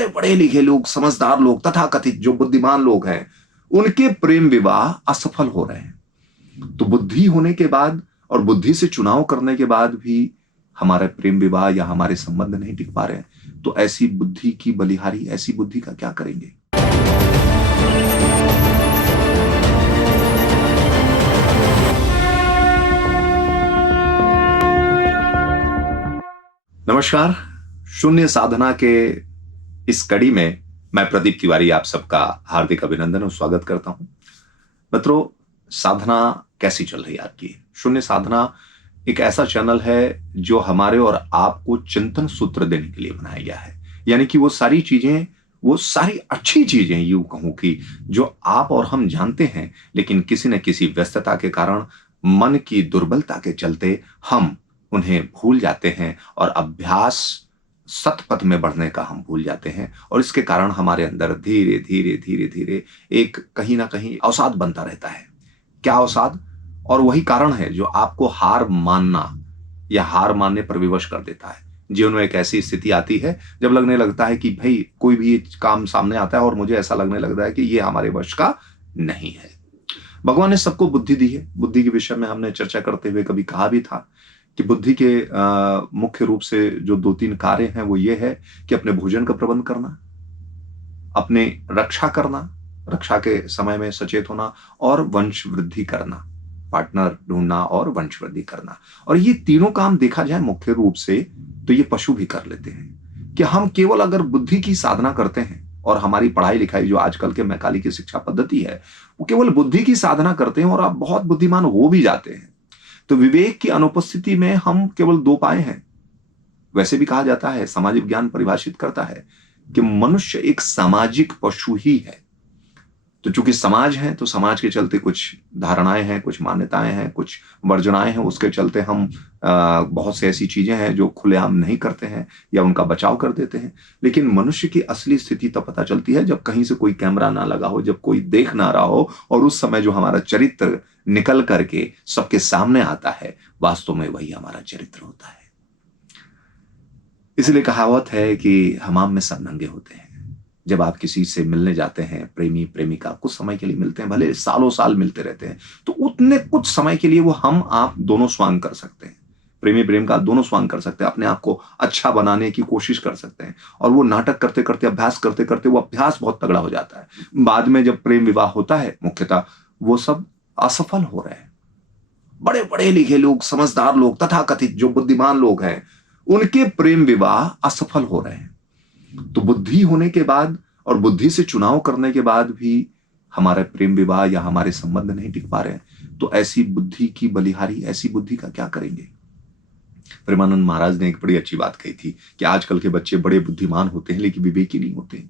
बड़े पढ़े लिखे लोग, समझदार लोग, तथाकथित जो बुद्धिमान लोग हैं, उनके प्रेम विवाह असफल हो रहे हैं। तो बुद्धि होने के बाद और बुद्धि से चुनाव करने के बाद भी हमारा प्रेम विवाह या हमारे संबंध नहीं टिक पा रहे हैं। तो ऐसी बुद्धि की बलिहारी, ऐसी बुद्धि का क्या करेंगे? नमस्कार। शून्य साधना के इस कड़ी में मैं प्रदीप तिवारी आप सबका हार्दिक अभिनंदन और स्वागत करता हूं। मित्रों, साधना कैसी चल रही है आपकी? शून्य साधना एक ऐसा चैनल है जो हमारे और आपको चिंतन सूत्र देने के लिए बनाया गया है। यानी कि वो सारी चीजें, वो सारी अच्छी चीजें, यूं कहूं कि जो आप और हम जानते हैं, लेकिन किसी न किसी व्यस्तता के कारण, मन की दुर्बलता के चलते हम उन्हें भूल जाते हैं और अभ्यास सतपथ में बढ़ने का हम भूल जाते हैं। और इसके कारण हमारे अंदर धीरे धीरे धीरे धीरे एक कहीं ना कहीं अवसाद बनता रहता है। क्या अवसाद? और वही कारण है जो आपको हार मानना या हार मानने पर विवश कर देता है। जीवन में एक ऐसी स्थिति आती है जब लगने लगता है कि भाई कोई भी काम सामने आता है और मुझे ऐसा लगने लगता है कि ये हमारे वश का नहीं है। भगवान ने सबको बुद्धि दी है। बुद्धि के विषय में हमने चर्चा करते हुए कभी कहा भी था कि बुद्धि के मुख्य रूप से जो 2-3 कार्य हैं वो ये है कि अपने भोजन का प्रबंध करना, अपने रक्षा करना, रक्षा के समय में सचेत होना, और वंश वृद्धि करना, पार्टनर ढूंढना और वंश वृद्धि करना। और ये तीनों काम देखा जाए मुख्य रूप से तो ये पशु भी कर लेते हैं। कि हम केवल अगर बुद्धि की साधना करते हैं और हमारी पढ़ाई लिखाई जो आजकल के मैकाले की शिक्षा पद्धति है वो केवल बुद्धि की साधना करते हैं और आप बहुत बुद्धिमान हो भी जाते हैं। तो विवेक की अनुपस्थिति में हम केवल 2 पाए हैं। वैसे भी कहा जाता है, सामाजिक ज्ञान परिभाषित करता है कि मनुष्य एक सामाजिक पशु ही है। तो चूंकि समाज है तो समाज के चलते कुछ धारणाएं हैं, कुछ मान्यताएं हैं, कुछ वर्जनाएं हैं, उसके चलते हम बहुत सी ऐसी चीजें हैं जो खुलेआम नहीं करते हैं या उनका बचाव कर देते हैं। लेकिन मनुष्य की असली स्थिति तब पता चलती है जब कहीं से कोई कैमरा ना लगा हो, जब कोई देख ना रहा हो, और उस समय जो हमारा चरित्र निकल करके सबके सामने आता है, वास्तव में वही हमारा चरित्र होता है। इसलिए कहावत है कि हमाम में सब नंगे होते हैं। जब आप किसी से मिलने जाते हैं, प्रेमी प्रेमिका कुछ समय के लिए मिलते हैं, भले सालों साल मिलते रहते हैं, तो उतने कुछ समय के लिए वो हम आप दोनों स्वांग कर सकते हैं। प्रेमी प्रेमिका दोनों स्वांग कर सकते हैं, अपने आप को अच्छा बनाने की कोशिश कर सकते हैं। और वो नाटक करते करते, अभ्यास करते करते वो अभ्यास बहुत तगड़ा हो जाता है। बाद में जब प्रेम विवाह होता है, मुख्यतः वो सब असफल हो रहे हैं। बड़े पढ़े लिखे लोग, समझदार लोग, तथाकथित जो बुद्धिमान लोग हैं, उनके प्रेम विवाह असफल हो रहे हैं। तो बुद्धि होने के बाद और बुद्धि से चुनाव करने के बाद भी हमारा प्रेम विवाह या हमारे संबंध नहीं टिक पा रहे हैं। तो ऐसी बुद्धि की बलिहारी, ऐसी बुद्धि का क्या करेंगे? प्रेमानंद महाराज ने एक बड़ी अच्छी बात कही थी कि आजकल के बच्चे बड़े बुद्धिमान होते हैं लेकिन विवेकी नहीं होते।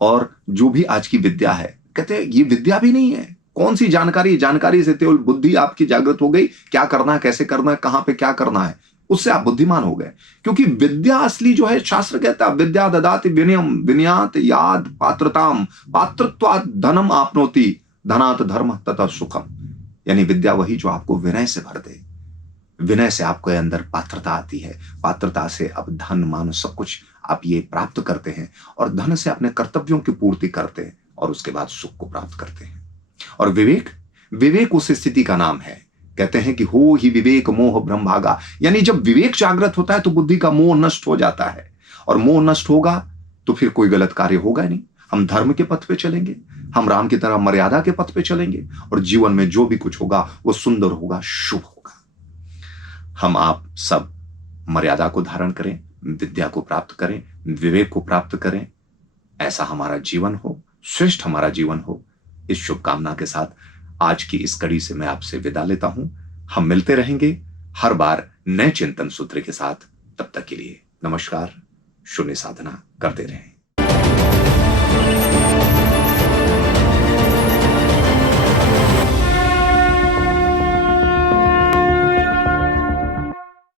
और जो भी आज की विद्या है, कहते हैं ये विद्या भी नहीं है। कौन सी जानकारी? जानकारी से केवल बुद्धि आपकी जागृत हो गई, क्या करना है, कैसे करना है, कहां पे क्या करना है, उससे आप बुद्धिमान हो गए। क्योंकि विद्या असली जो है, शास्त्र कहता है विद्या ददाति विनयम विनयात याद पात्रताम पात्रत्वात् धनम आपनोति धनात् धर्म तथा सुखम। यानी विद्या वही जो आपको विनय से भर दे। विनय से आपके अंदर पात्रता आती है, पात्रता से अब धन मान सब कुछ आप ये प्राप्त करते हैं, और धन से अपने कर्तव्यों की पूर्ति करते हैं और उसके बाद सुख को प्राप्त करते हैं। और विवेक, विवेक उस स्थिति का नाम है। कहते हैं कि हो ही विवेक मोह ब्रह्म भागा। यानी जब विवेक जागृत होता है तो बुद्धि का मोह नष्ट हो जाता है, और मोह नष्ट होगा तो फिर कोई गलत कार्य होगा नहीं। हम धर्म के पथ पे चलेंगे, हम राम की तरह मर्यादा के पथ पे चलेंगे, और जीवन में जो भी कुछ होगा वो सुंदर होगा, शुभ होगा। हम आप सब मर्यादा को धारण करें, विद्या को प्राप्त करें, विवेक को प्राप्त करें। ऐसा हमारा जीवन हो, श्रेष्ठ हमारा जीवन हो। इस शुभकामना के साथ आज की इस कड़ी से मैं आपसे विदा लेता हूं। हम मिलते रहेंगे हर बार नए चिंतन सूत्र के साथ। तब तक के लिए नमस्कार। शून्य साधना करते रहें।